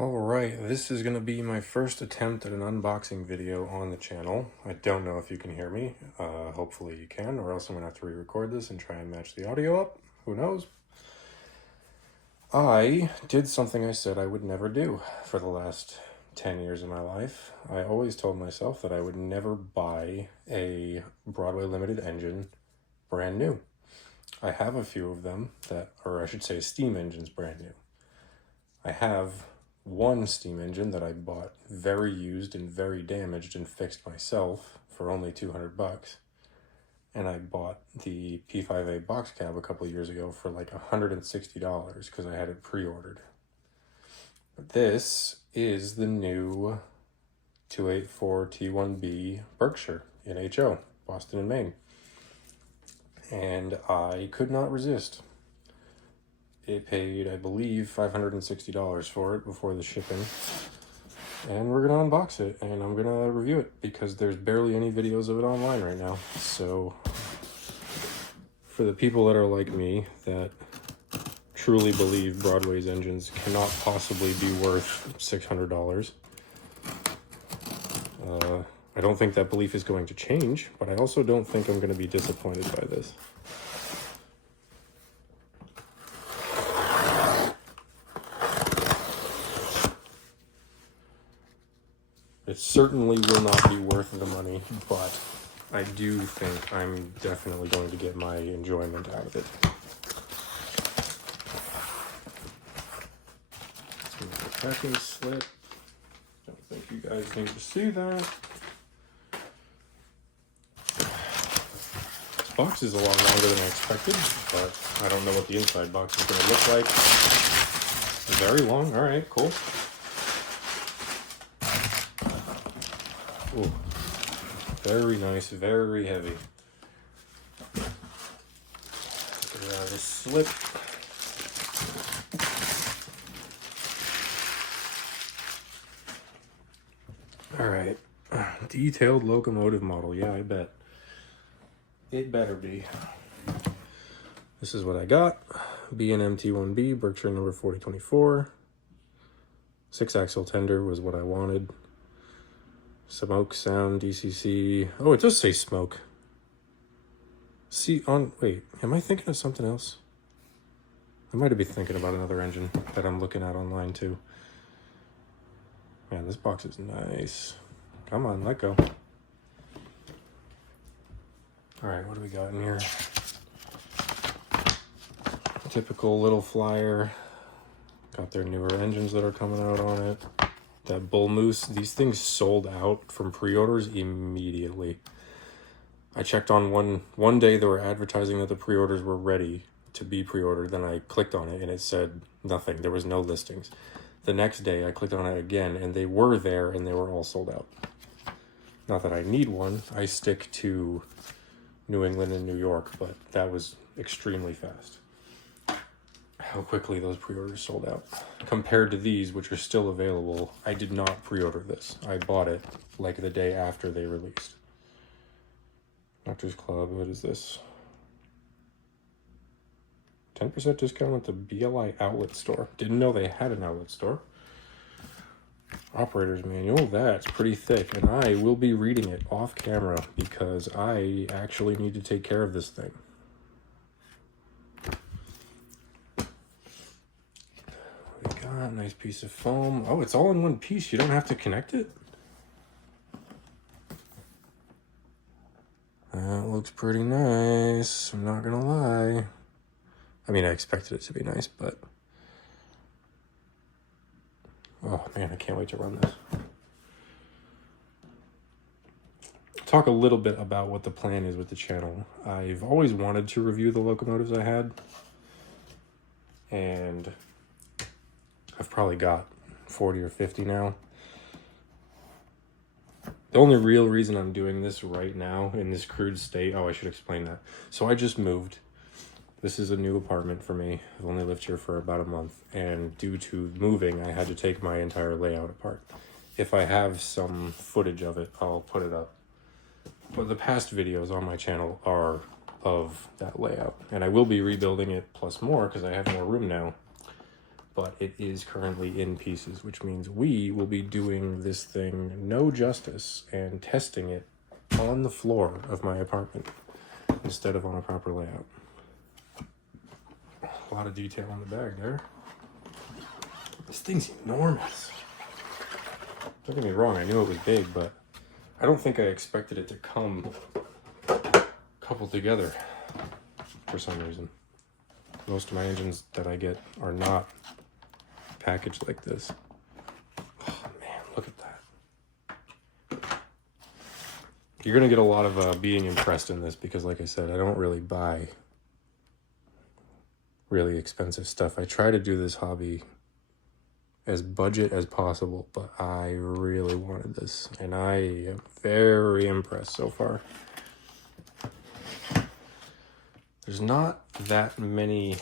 Alright, this is going to be my first attempt at an unboxing video on the channel. I don't know if you can hear me. Hopefully you can, or else I'm going to have to re-record this and try and match the audio up. Who knows? I did something I said I would never do for the last 10 years of my life. I always told myself that I would never buy a Broadway limited engine brand new. I have a few of them or I should say steam engines brand new. I have one steam engine that I bought very used and very damaged and fixed myself for only 200 bucks. And I bought the P5A box cab a couple years ago for like $160 because I had it pre-ordered. But this is the new 284 T1B Berkshire in HO, Boston and Maine. And I could not resist. It paid, I believe, $560 for it before the shipping. And we're going to unbox it, and I'm going to review it, because there's barely any videos of it online right now. So, for the people that are like me, that truly believe Broadway's engines cannot possibly be worth $600, I don't think that belief is going to change, but I also don't think I'm going to be disappointed by this. It certainly will not be worth the money, but I do think I'm definitely going to get my enjoyment out of it. Let's move the packing slip. Don't think you guys need to see that. This box is a lot longer than I expected, but I don't know what the inside box is going to look like. Very long. All right, cool. Ooh, very nice, very heavy. Get it out of this slip. All right, detailed locomotive model. Yeah, I bet. It better be. This is what I got. B&M T1B, Berkshire number 4024. 6-axle tender was what I wanted. Smoke, sound, DCC. Oh, it does say smoke. Wait, am I thinking of something else? I might be thinking about another engine that I'm looking at online too. Man, this box is nice. Come on, let go. All right, what do we got in here? Typical little flyer. Got their newer engines that are coming out on it. That Bull Moose, these things sold out from pre-orders immediately. I checked on one day, they were advertising that the pre-orders were ready to be pre-ordered. Then I clicked on it and it said nothing. There was no listings. The next day I clicked on it again and they were there and they were all sold out. Not that I need one. I stick to New England and New York, but that was extremely fast. How quickly those pre-orders sold out. Compared to these, which are still available, I did not pre-order this. I bought it like the day after they released. Doctors Club, what is this? 10% discount at the BLI outlet store. Didn't know they had an outlet store. Operator's manual, that's pretty thick, and I will be reading it off camera because I actually need to take care of this thing. Nice piece of foam. Oh, it's all in one piece. You don't have to connect it. That looks pretty nice. I'm not gonna lie. I mean, I expected it to be nice, but... Oh, man, I can't wait to run this. Talk a little bit about what the plan is with the channel. I've always wanted to review the locomotives I had. And... I've probably got 40 or 50 now. The only real reason I'm doing this right now in this crude state, I should explain that. So I just moved. This is a new apartment for me. I've only lived here for about a month, and due to moving, I had to take my entire layout apart. If I have some footage of it, I'll put it up. But the past videos on my channel are of that layout, and I will be rebuilding it plus more because I have more room now. but it is currently in pieces, which means we will be doing this thing no justice and testing it on the floor of my apartment instead of on a proper layout. A lot of detail on the bag there. This thing's enormous. Don't get me wrong, I knew it was big, but I don't think I expected it to come coupled together for some reason. Most of my engines that I get are not packaged like this. Oh man, look at that. You're gonna get a lot of being impressed in this because, like I said, I don't really buy really expensive stuff. I try to do this hobby as budget as possible, but I really wanted this, and I am very impressed so far. There's not that many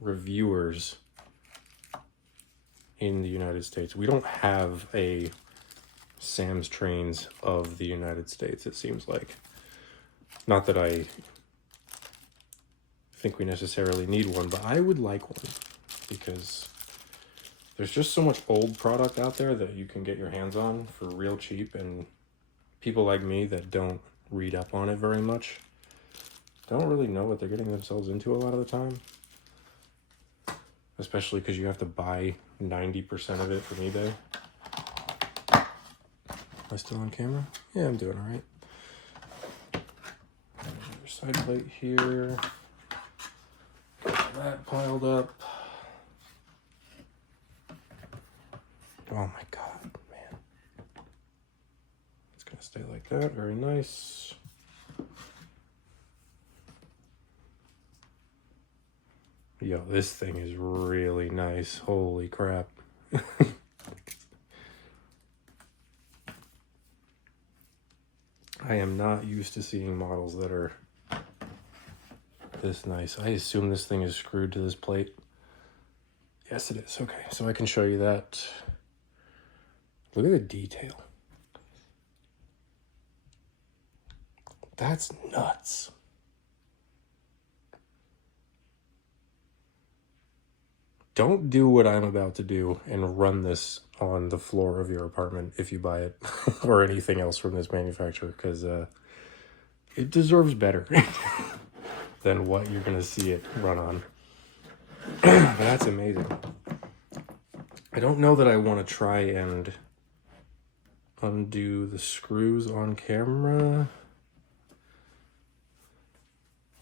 reviewers in the United States. We don't have a Sam's Trains of the United States, it seems like. Not that I think we necessarily need one, but I would like one because there's just so much old product out there that you can get your hands on for real cheap, and people like me that don't read up on it very much don't really know what they're getting themselves into a lot of the time. Especially because you have to buy 90% of it from eBay. Am I still on camera? Yeah, I'm doing all right. There's side plate here. Got that piled up. Oh my God, man. It's gonna stay like that, very nice. Yo, this thing is really nice. Holy crap. I am not used to seeing models that are this nice. I assume this thing is screwed to this plate. Yes, it is. Okay, so I can show you that. Look at the detail. That's nuts. Don't do what I'm about to do and run this on the floor of your apartment if you buy it or anything else from this manufacturer, because it deserves better than what you're going to see it run on. That's amazing. I don't know that I want to try and undo the screws on camera.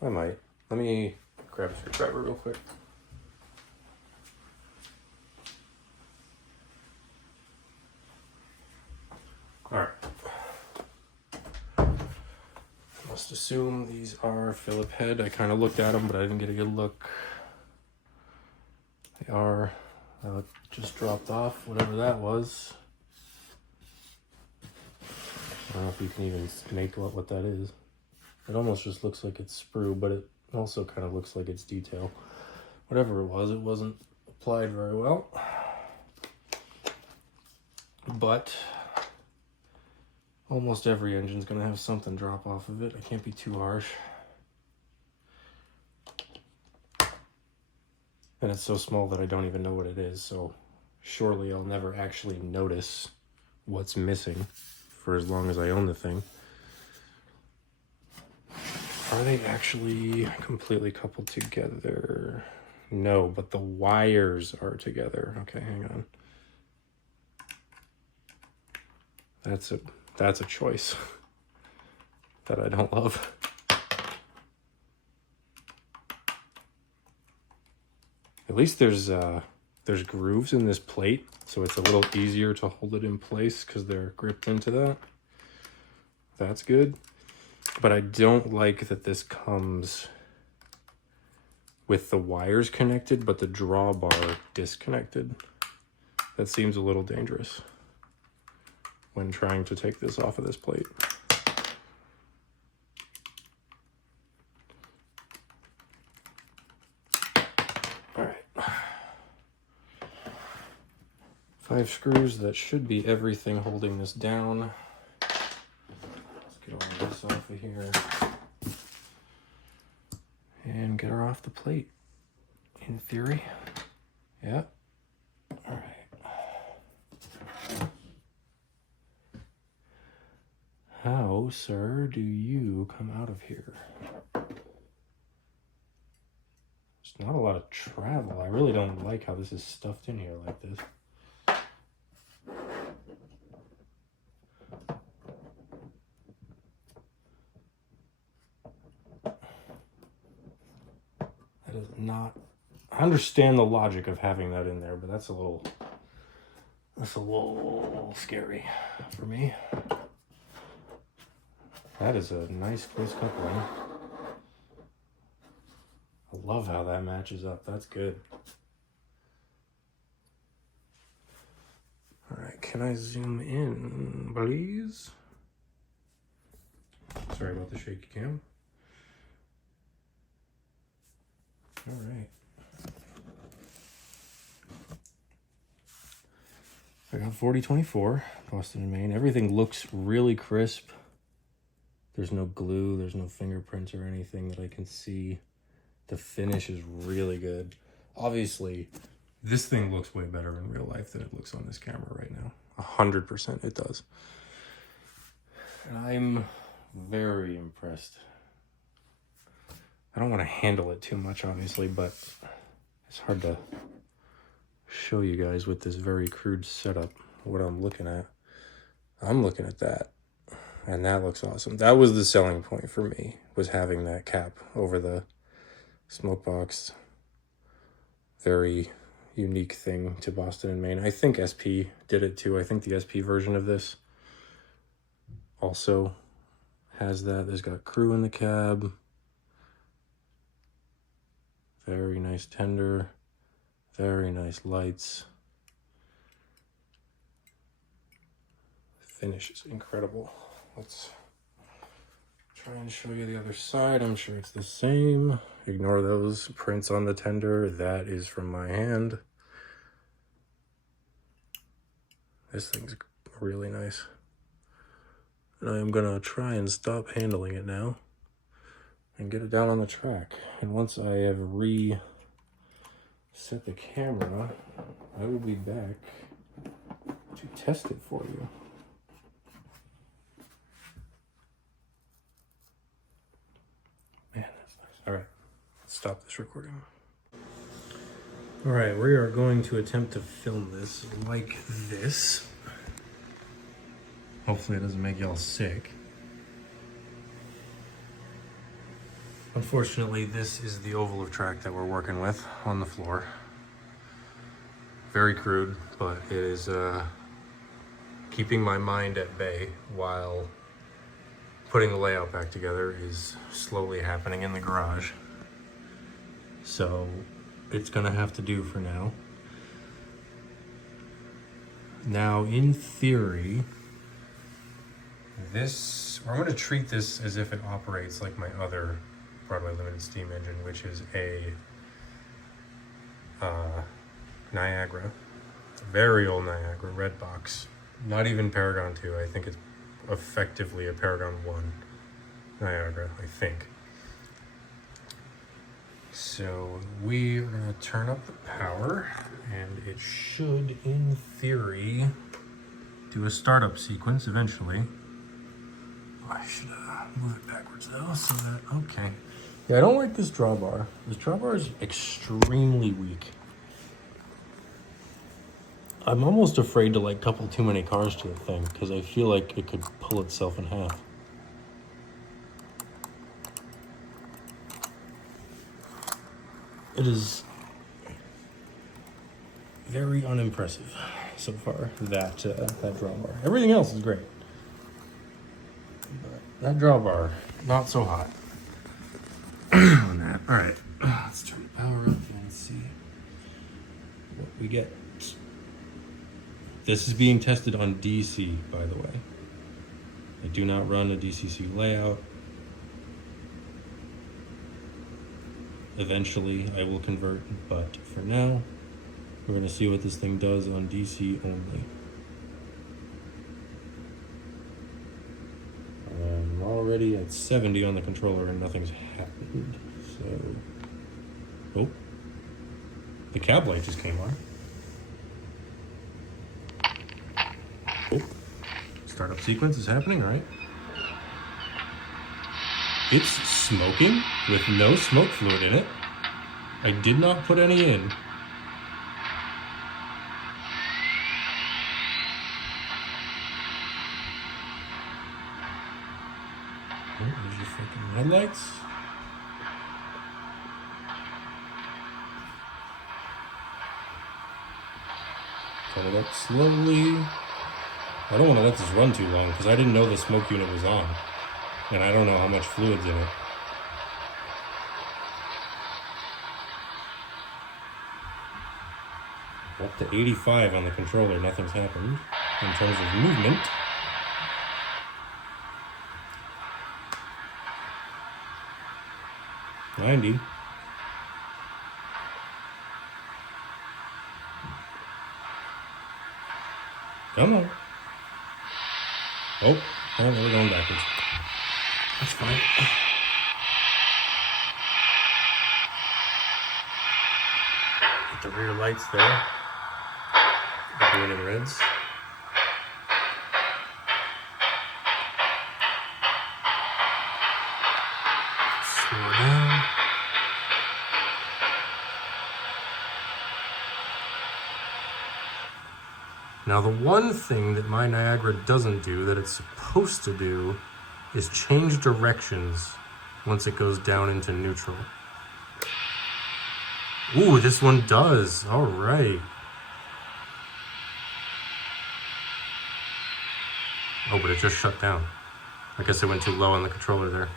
I might. Let me grab a screwdriver real quick. All right. I must assume these are Phillip head. I kind of looked at them, but I didn't get a good look. They are. Just dropped off, whatever that was. I don't know if you can even make out what that is. It almost just looks like it's sprue, but it also kind of looks like it's detail. Whatever it was, it wasn't applied very well. But almost every engine's going to have something drop off of it. I can't be too harsh. And it's so small that I don't even know what it is, so surely I'll never actually notice what's missing for as long as I own the thing. Are they actually completely coupled together? No, but the wires are together. Okay, hang on. That's a choice that I don't love. At least there's grooves in this plate, so it's a little easier to hold it in place because they're gripped into that. That's good. But I don't like that this comes with the wires connected, but the drawbar disconnected. That seems a little dangerous when trying to take this off of this plate. All right. 5 screws, that should be everything holding this down. Let's get all this off of here and get her off the plate. In theory, Yeah. All right. How, sir, do you come out of here? There's not a lot of travel. I really don't like how this is stuffed in here like this. That is not... I understand the logic of having that in there, but that's a little scary for me. That is a nice close coupling. I love how that matches up. That's good. All right, can I zoom in, please? Sorry about the shaky cam. All right. I got 4024, Boston and Maine. Everything looks really crisp. There's no glue, there's no fingerprints or anything that I can see. The finish is really good. Obviously, this thing looks way better in real life than it looks on this camera right now. 100% it does. And I'm very impressed. I don't want to handle it too much, obviously, but it's hard to show you guys with this very crude setup what I'm looking at. I'm looking at that, and that looks awesome. That was the selling point for me, was having that cap over the smoke box. Very unique thing to Boston and Maine. I think SP did it too. I think the SP version of this also has that. There's got crew in the cab. Very nice tender. Very nice lights. Finish is incredible. Let's try and show you the other side. I'm sure it's the same. Ignore those prints on the tender. That is from my hand. This thing's really nice. And I am gonna try and stop handling it now and get it down on the track. And once I have reset the camera, I will be back to test it for you. Man, that's nice. All right, let's stop this recording. All right, we are going to attempt to film this like this. Hopefully it doesn't make y'all sick. Unfortunately, this is the oval of track that we're working with on the floor. Very crude, but it is keeping my mind at bay while putting the layout back together is slowly happening in the garage. So it's gonna have to do for now. Now, in theory, I'm gonna treat this as if it operates like my other Broadway limited steam engine, which is a Niagara, very old Niagara, red box, not even Paragon 2. I think it's effectively a Paragon 1 Niagara, I think. So we are gonna turn up the power, and it should, in theory, do a startup sequence eventually. I should move it backwards though, so that, okay. Yeah, I don't like this drawbar. This drawbar is extremely weak. I'm almost afraid to like couple too many cars to the thing because I feel like it could pull itself in half. It is very unimpressive so far, that drawbar. Everything else is great. But that drawbar, not so hot on that. All right, let's turn the power up and see what we get. This is being tested on DC, by the way. I do not run a DCC layout. Eventually, I will convert, but for now, we're gonna see what this thing does on DC only. I'm already at 70 on the controller and nothing's happened, so... Oh. The cab light just came on. Oh, startup sequence is happening, all right. It's smoking with no smoke fluid in it. I did not put any in. Oh, there's your freaking headlights. Turn it up slowly. I don't want to let this run too long because I didn't know the smoke unit was on. And I don't know how much fluid's in it. Up to 85 on the controller, nothing's happened in terms of movement. $90. Come on. Oh, apparently we're going backwards. That's fine. Get the rear lights there. The green and reds. Slow down. Now the one thing that my Niagara doesn't do that it's supposed to do is change directions once it goes down into neutral. Ooh, this one does. All right. Oh, but it just shut down. I guess it went too low on the controller there.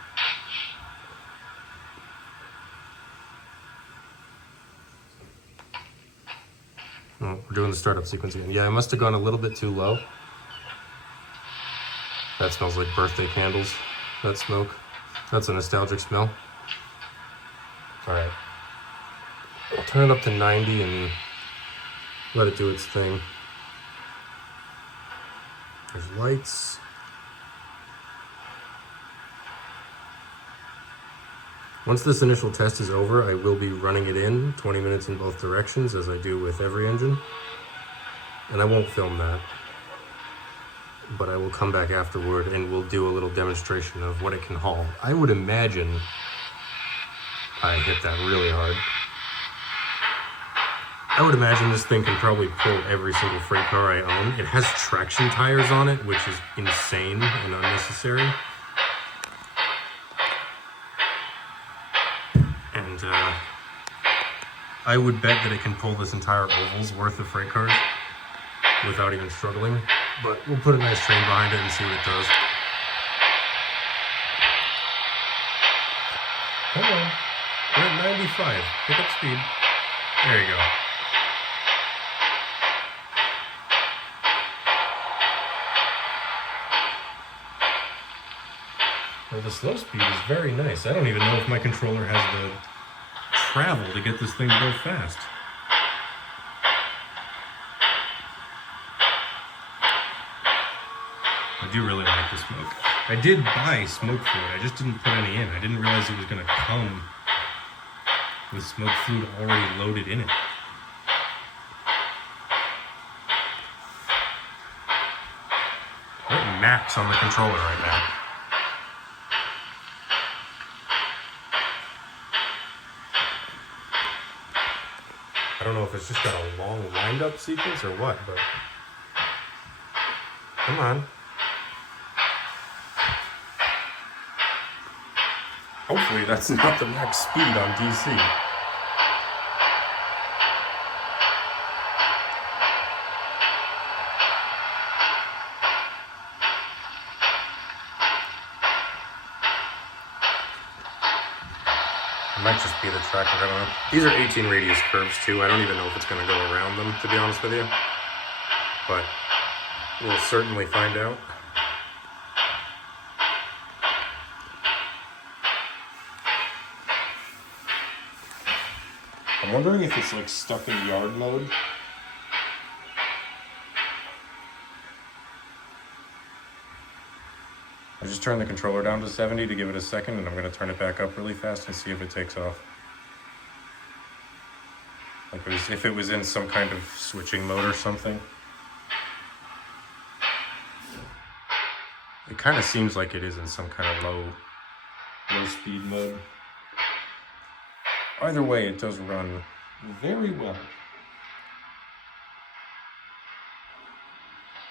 Oh, we're doing the startup sequence again. Yeah, I must have gone a little bit too low. That smells like birthday candles, that smoke. That's a nostalgic smell. All right. I'll turn it up to 90 and let it do its thing. There's lights. Once this initial test is over, I will be running it in 20 minutes in both directions, as I do with every engine. And I won't film that, but I will come back afterward and we'll do a little demonstration of what it can haul. I would imagine I hit that really hard. I would imagine this thing can probably pull every single freight car I own. It has traction tires on it, which is insane and unnecessary. And I would bet that it can pull this entire oval's worth of freight cars without even struggling. But we'll put a nice train behind it and see what it does. Come on. We're at 95. Pick up speed. There you go. Well, the slow speed is very nice. I don't even know if my controller has the travel to get this thing to go fast. I do really like the smoke. I did buy smoke fluid, I just didn't put any in. I didn't realize it was going to come with smoke fluid already loaded in it. We're at max on the controller right now. I don't know if it's just got a long wind-up sequence or what, but come on. Hopefully that's not the max speed on DC. It might just be the tracker, I don't know. These are 18 radius curves too. I don't even know if it's going to go around them, to be honest with you. But we'll certainly find out. I'm wondering if it's like stuck in yard mode. I just turned the controller down to 70 to give it a second, and I'm going to turn it back up really fast and see if it takes off. Like if it was in some kind of switching mode or something. It kind of seems like it is in some kind of low speed mode. Either way, it does run very well.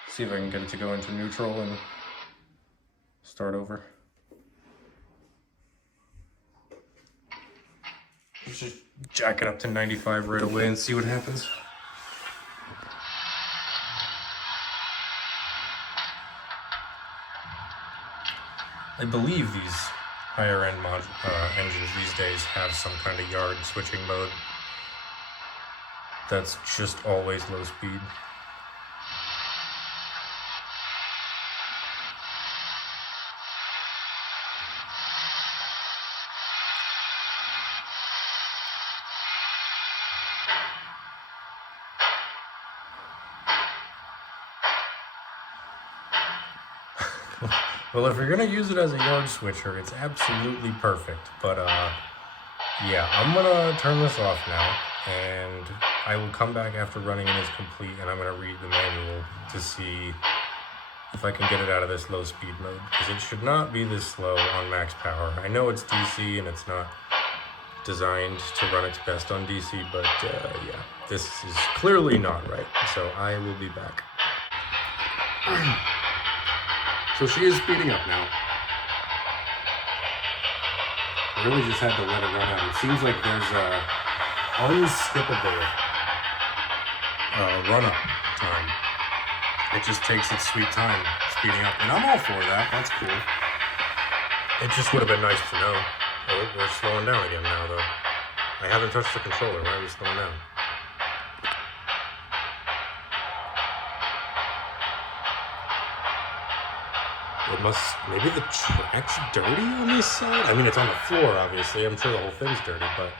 See if I can get it to go into neutral and start over. Let's just jack it up to 95 right away and see what happens. I believe these higher end engines these days have some kind of yard switching mode that's just always low speed. Well, if you're gonna use it as a yard switcher, it's absolutely perfect. But yeah, I'm gonna turn this off now, and I will come back after running it is complete, and I'm gonna read the manual to see if I can get it out of this low speed mode, because it should not be this slow on max power. I know it's DC and it's not designed to run its best on DC, but yeah, this is clearly not right. So I will be back. So she is speeding up now. I really just had to let it run out. It seems like there's a unskippable run-up time. It just takes its sweet time speeding up. And I'm all for that. That's cool. It just would have been nice to know. Oh, we're slowing down again now, though. I haven't touched the controller. Why are we slowing down? It must, maybe the track's dirty on this side? I mean, it's on the floor, obviously. I'm sure the whole thing's dirty, but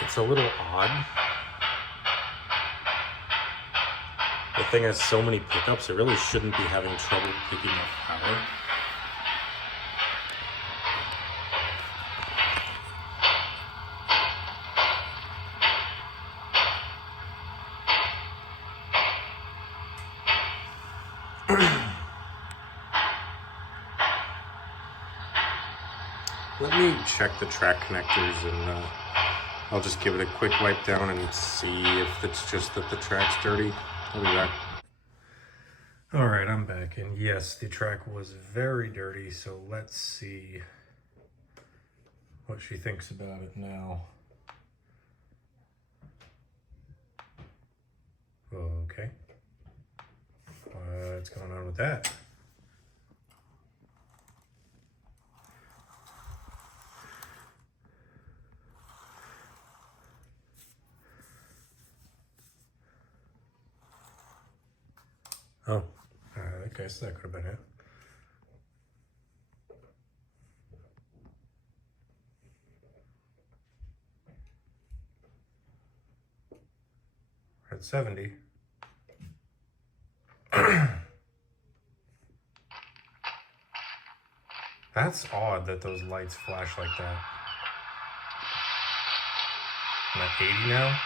it's a little odd. The thing has so many pickups, it really shouldn't be having trouble picking up power. Let me check the track connectors, and I'll just give it a quick wipe down and see if it's just that the track's dirty. I'll be back. All right, I'm back, and yes, the track was very dirty, so let's see what she thinks about it now. Okay. What's going on with that? Oh, I guess that could have been it. We're at 70. That's odd that those lights flash like that. I'm at 80 now.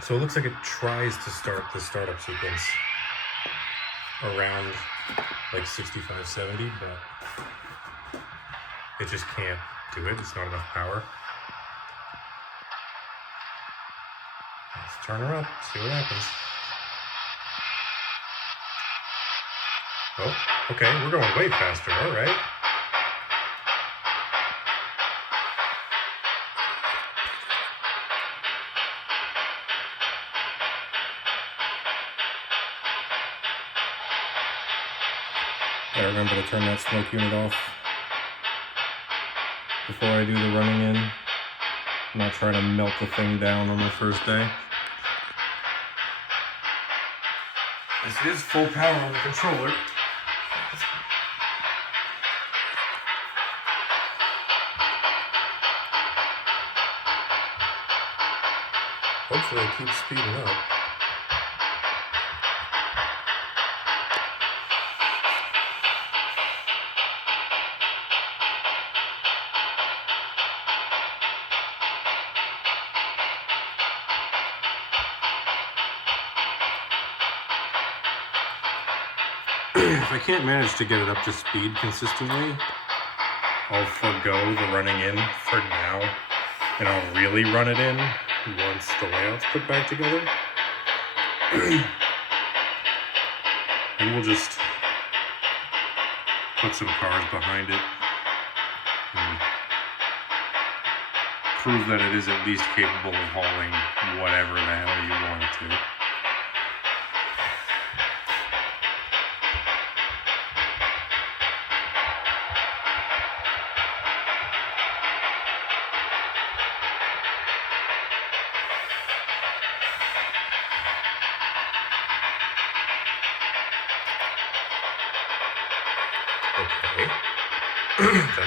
So it looks like it tries to start the startup sequence around like 65, 70, but it just can't do it. It's not enough power. Let's turn her up, see what happens. Oh, okay, we're going way faster, all right. I remember to turn that smoke unit off before I do the running in. I'm not trying to melt the thing down on my first day. This is full power on the controller. Hopefully it keeps speeding up. I can't manage to get it up to speed consistently, I'll forego the running in for now, and I'll really run it in once the layout's put back together. And we'll just put some cars behind it and prove that it is at least capable of hauling whatever the hell you want it to.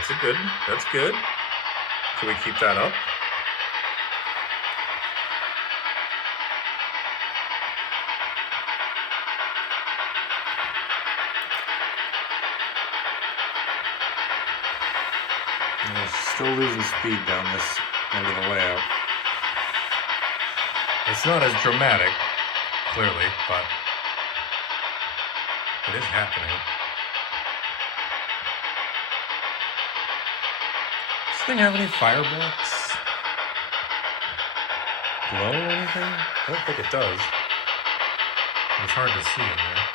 Okay, that's good. Can we keep that up? We're still losing speed down this end of the layout. It's not as dramatic, clearly, but it is happening. Does this thing have any fireblocks? Glow or anything? I don't think it does. It's hard to see in there.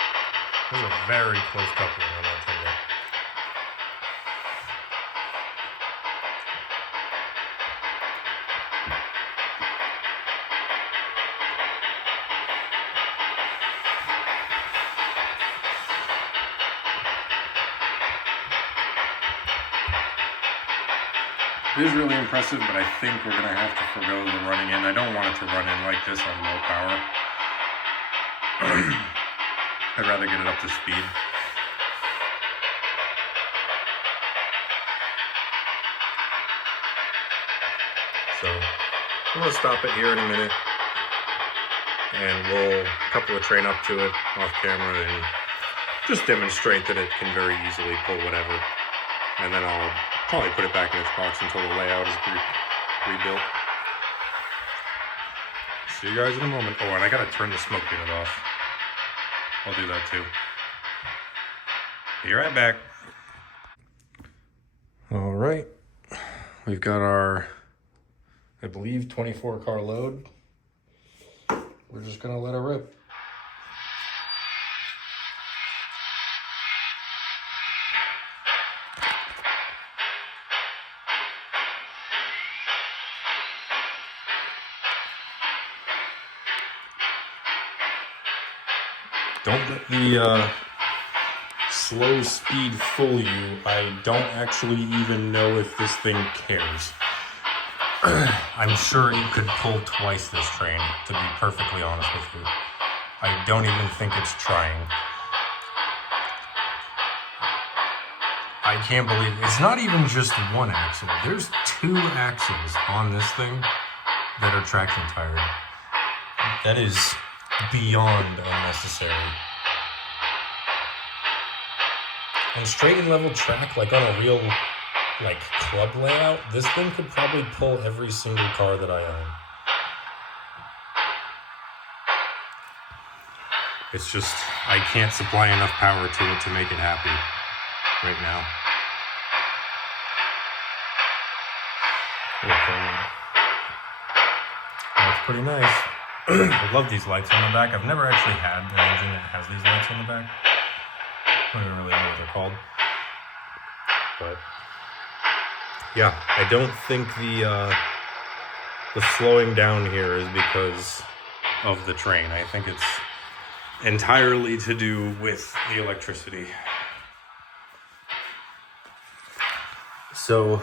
There's a very close coupling on that thing there. It is really impressive, but I think we're going to have to forego the running in. I don't want it to run in like this on low power. I'd rather get it up to speed. So I'm going to stop it here in a minute, and we'll couple a train up to it off camera and just demonstrate that it can very easily pull whatever. And then I'll probably put it back in its box until the layout is rebuilt. See you guys in a moment. Oh, and I gotta turn the smoke unit off. I'll do that too. Be right back. All right, we've got our, I believe, 24 car load. We're just gonna let it rip. Don't let the slow speed fool you. I don't actually even know if this thing cares. I'm sure it could pull twice this train, to be perfectly honest with you. I don't even think it's trying. I can't believe it's not even just one axle. There's 2 axles on this thing that are traction tired. That is beyond unnecessary. And straight and level track, like on a real club layout, this thing could probably pull every single car that I own. It's just, I can't supply enough power to it to make it happy right now. That's pretty nice. I love these lights on the back. I've never actually had an engine that has these lights on the back. I don't even really know what they're called. But yeah, I don't think the slowing down here is because of the train. I think it's entirely to do with the electricity. So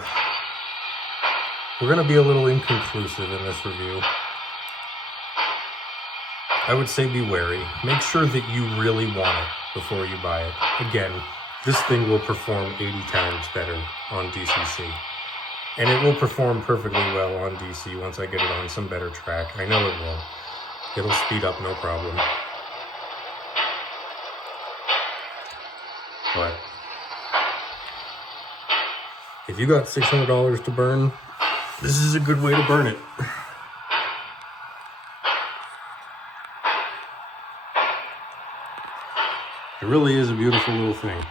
we're going to be a little inconclusive in this review. I would say be wary. Make sure that you really want it before you buy it. Again, this thing will perform 80 times better on DCC. And it will perform perfectly well on DC once I get it on some better track. I know it will. It'll speed up no problem. But if you got $600 to burn, this is a good way to burn it. It really is a beautiful little thing.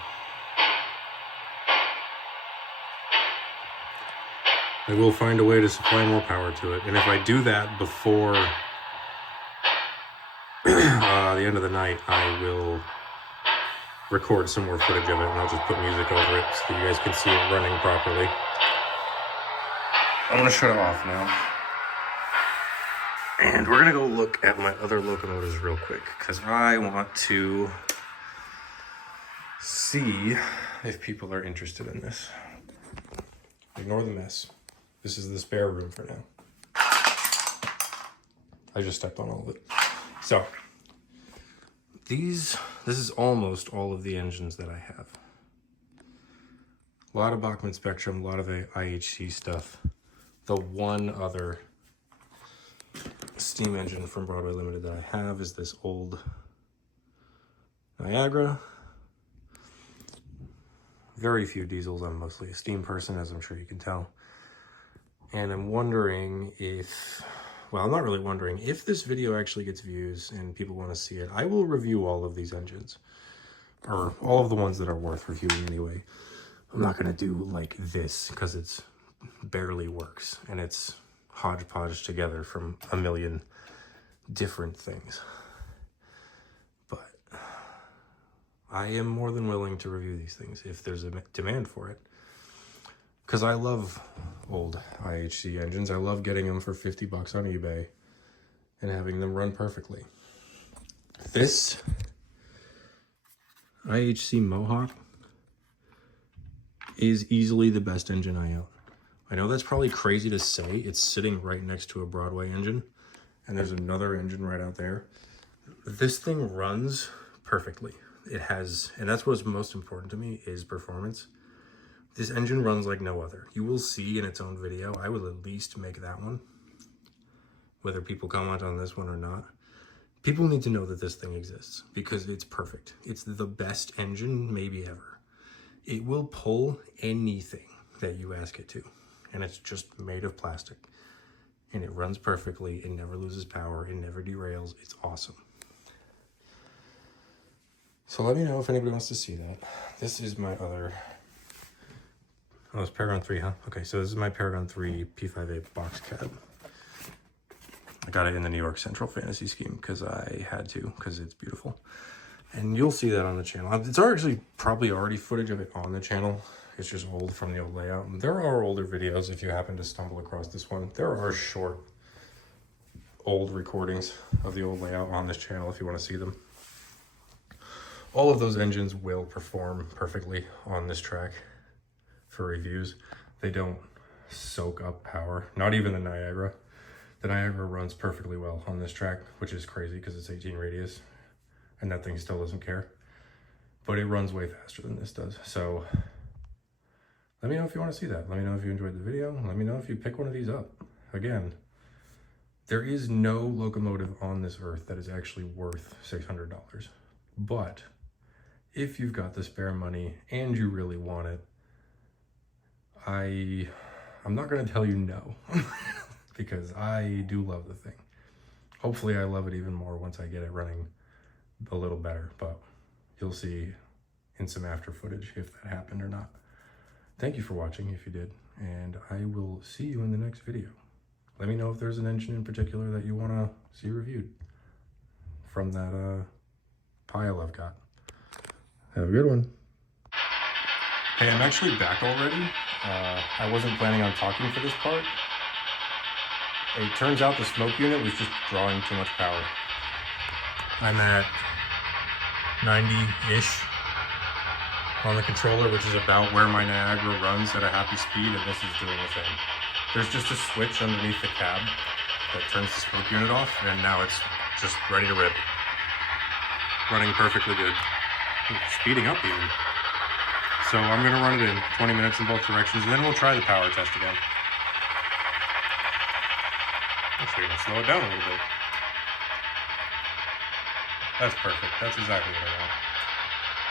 I will find a way to supply more power to it. And if I do that before the end of the night, I will record some more footage of it, and I'll just put music over it so that you guys can see it running properly. I'm gonna shut it off now. And we're gonna go look at my other locomotives real quick, because I want to see if people are interested in this. Ignore the mess. This is the spare room for now. I just stepped on all of it. So, this is almost all of the engines that I have. A lot of Bachmann Spectrum, a lot of IHC stuff. The one other steam engine from Broadway Limited that I have is this old Niagara. Very few diesels. I'm mostly a steam person, as I'm sure you can tell. And I'm wondering if, well, I'm not really wondering, if this video actually gets views and people want to see it, I will review all of these engines. Or all of the ones that are worth reviewing anyway. I'm not going to do like this, because it's barely works. And it's hodgepodge together from a million different things. But I am more than willing to review these things if there's a demand for it. Because I love old IHC engines. I love getting them for 50 bucks on eBay and having them run perfectly. This IHC Mohawk is easily the best engine I own. I know that's probably crazy to say. It's sitting right next to a Broadway engine, and there's another engine right out there. This thing runs perfectly. It has, and that's what's most important to me, is performance. This engine runs like no other. You will see in its own video. I will at least make that one, whether people comment on this one or not. People need to know that this thing exists, because it's perfect. It's the best engine maybe ever. It will pull anything that you ask it to, and it's just made of plastic, and it runs perfectly. It never loses power. It never derails. It's awesome. So let me know if anybody wants to see that. This is my other, oh, it's Paragon 3, huh? Okay, so this is my Paragon 3 P58 box cab. I got it in the New York Central Fantasy Scheme because I had to, because it's beautiful. And you'll see that on the channel. It's actually probably already footage of it on the channel. It's just old from the old layout. And there are older videos if you happen to stumble across this one. There are short, old recordings of the old layout on this channel if you want to see them. All of those engines will perform perfectly on this track for reviews. They don't soak up power, not even the Niagara. The Niagara runs perfectly well on this track, which is crazy because it's 18 radius and that thing still doesn't care. But it runs way faster than this does. So let me know if you want to see that. Let me know if you enjoyed the video. Let me know if you pick one of these up. Again, there is no locomotive on this earth that is actually worth $600. But if you've got the spare money and you really want it, I'm not going to tell you no, because I do love the thing. Hopefully I love it even more once I get it running a little better, but you'll see in some after footage if that happened or not. Thank you for watching if you did, and I will see you in the next video. Let me know if there's an engine in particular that you want to see reviewed from that pile I've got. Have a good one. Hey, I'm actually back already. I wasn't planning on talking for this part. It turns out the smoke unit was just drawing too much power. I'm at 90-ish on the controller, which is about where my Niagara runs at a happy speed, and this is doing the thing. There's just a switch underneath the cab that turns the smoke unit off, and now it's just ready to rip. Running perfectly good. Speeding up even. So I'm gonna run it in 20 minutes in both directions, and then we'll try the power test again. Actually, I'm gonna slow it down a little bit. That's perfect. That's exactly what I want.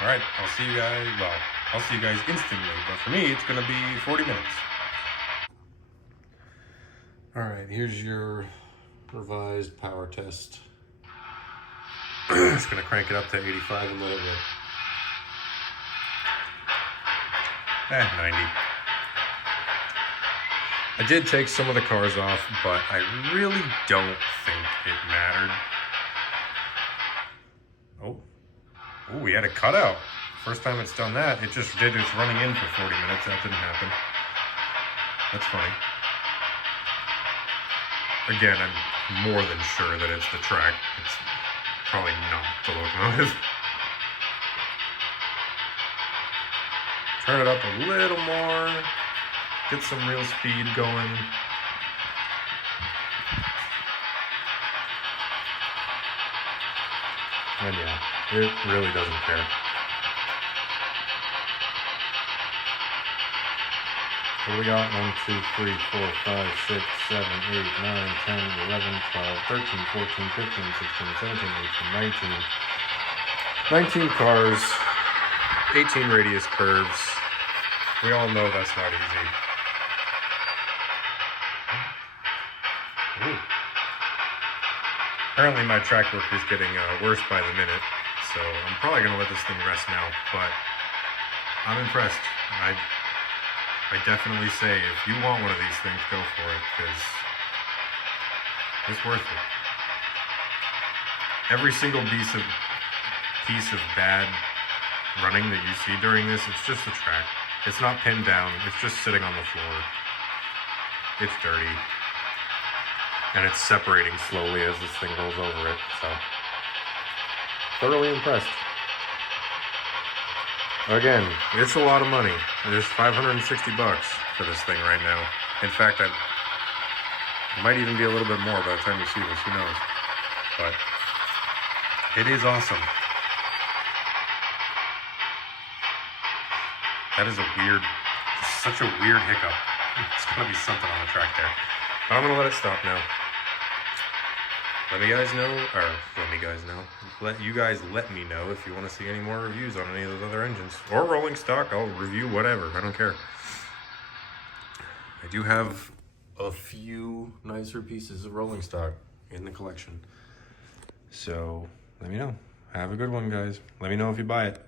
All right, I'll see you guys. Well, I'll see you guys instantly, but for me, it's gonna be 40 minutes. All right, here's your revised power test. Just gonna crank it up to 85 and let it rip. 90. I did take some of the cars off, but I really don't think it mattered. Oh, we had a cutout. First time it's done that, it just did its running in for 40 minutes. That didn't happen. That's funny. Again, I'm more than sure that it's the track. It's probably not the locomotive. Turn it up a little more. Get some real speed going. And yeah, it really doesn't care. What do we got? 1, 2, 3, 4, 5, 6, 7, 8, 9, 10, 11, 12, 13, 14, 15, 16, 17, 18, 19. 19 cars, 18 radius curves. We all know that's not easy. Ooh. Apparently my track work is getting worse by the minute, so I'm probably going to let this thing rest now, but I'm impressed. I definitely say if you want one of these things, go for it, because it's worth it. Every single piece of bad running that you see during this, it's just the track. It's not pinned down, it's just sitting on the floor. It's dirty. And it's separating slowly as this thing rolls over it, so thoroughly impressed. Again, it's a lot of money. There's $560 for this thing right now. In fact, it might even be a little bit more by the time you see this, who knows. But it is awesome. That is such a weird hiccup. It's gotta be something on the track there. But I'm gonna let it stop now. Let you guys let me know if you want to see any more reviews on any of those other engines. Or rolling stock, I'll review whatever, I don't care. I do have a few nicer pieces of rolling stock in the collection. So, let me know. Have a good one, guys. Let me know if you buy it.